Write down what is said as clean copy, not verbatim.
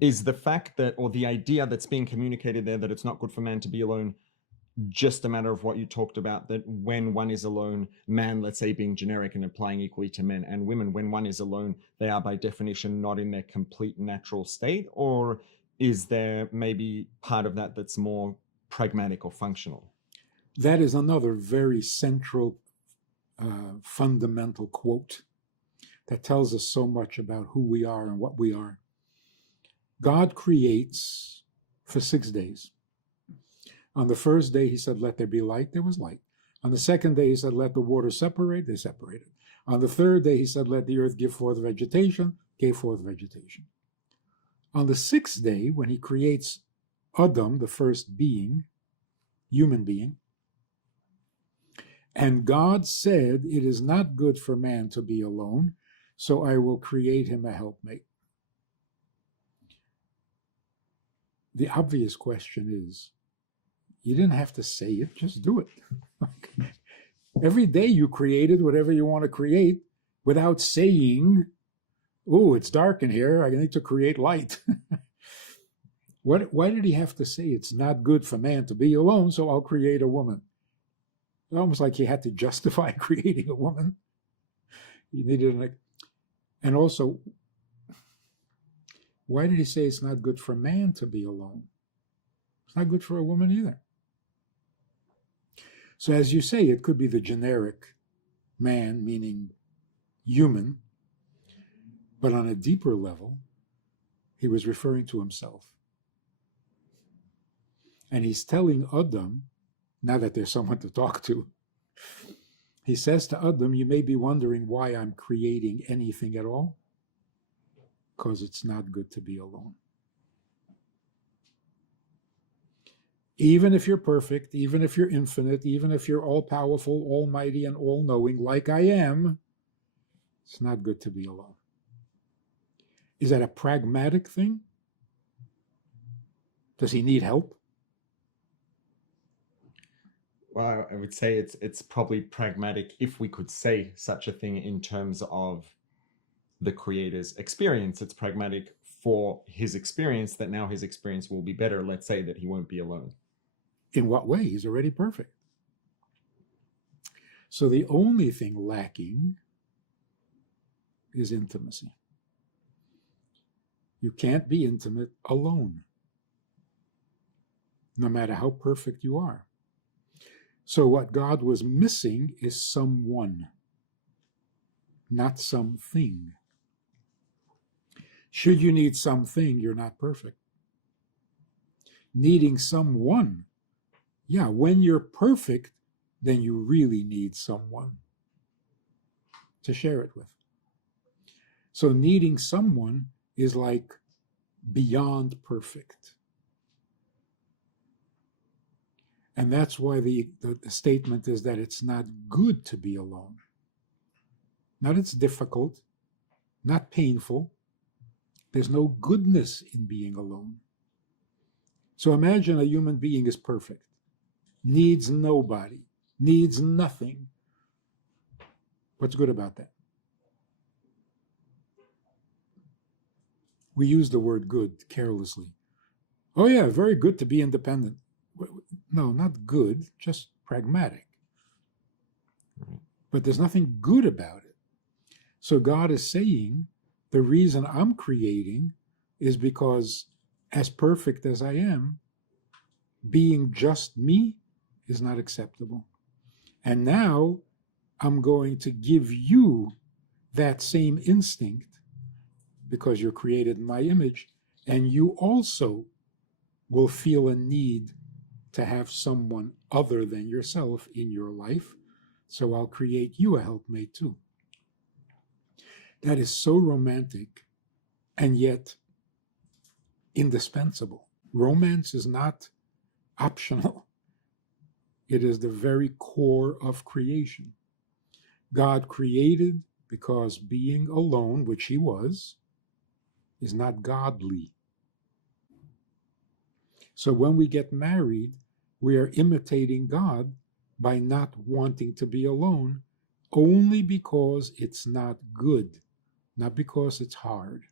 is the fact that, or the idea that's being communicated there, that it's not good for man to be alone, just a matter of what you talked about, that when one is alone, man, let's say being generic and applying equally to men and women, when one is alone, they are by definition not in their complete natural state? Or is there maybe part of that that's more pragmatic or functional? That is another very central, fundamental quote that tells us so much about who we are and what we are. God creates for 6 days. On the first day, he said, let there be light. There was light. On the second day, he said, let the water separate. They separated. On the third day, he said, let the earth give forth vegetation. Gave forth vegetation. On the sixth day, when he creates Adam, the first being, human being, and God said, it is not good for man to be alone, so I will create him a helpmate. The obvious question is, you didn't have to say it, just do it. Okay. Every day you created whatever you want to create without saying, oh, it's dark in here, I need to create light. Why did he have to say it's not good for man to be alone, so I'll create a woman? It's almost like he had to justify creating a woman. He needed and also, why did he say it's not good for man to be alone? It's not good for a woman either. So as you say, it could be the generic man, meaning human, but on a deeper level, he was referring to himself. And he's telling Adam, now that there's someone to talk to, he says to Adam, you may be wondering why I'm creating anything at all, because it's not good to be alone. Even if you're perfect, even if you're infinite, even if you're all-powerful, almighty, and all-knowing, like I am, it's not good to be alone. Is that a pragmatic thing? Does he need help? Well, I would say it's probably pragmatic, if we could say such a thing, in terms of the creator's experience. It's pragmatic for his experience, that now his experience will be better. Let's say that he won't be alone. In what way? He's already perfect. So the only thing lacking is intimacy. You can't be intimate alone, no matter how perfect you are. So what God was missing is someone, not something. Should you need something, you're not perfect. Needing someone, yeah, when you're perfect, then you really need someone to share it with. So needing someone is like beyond perfect. And that's why the statement is that it's not good to be alone. Not it's difficult, not painful. There's no goodness in being alone. So imagine a human being is perfect, needs nobody, needs nothing. What's good about that? We use the word good carelessly. Oh yeah, very good to be independent. No, not good, just pragmatic. But there's nothing good about it. So God is saying, the reason I'm creating is because, as perfect as I am, being just me is not acceptable. And now I'm going to give you that same instinct, because you're created in my image, and you also will feel a need to have someone other than yourself in your life, so I'll create you a helpmate too. That is so romantic and yet indispensable. Romance is not optional. It is the very core of creation. God created because being alone, which he was, is not godly. So when we get married, we are imitating God by not wanting to be alone, only because it's not good, not because it's hard.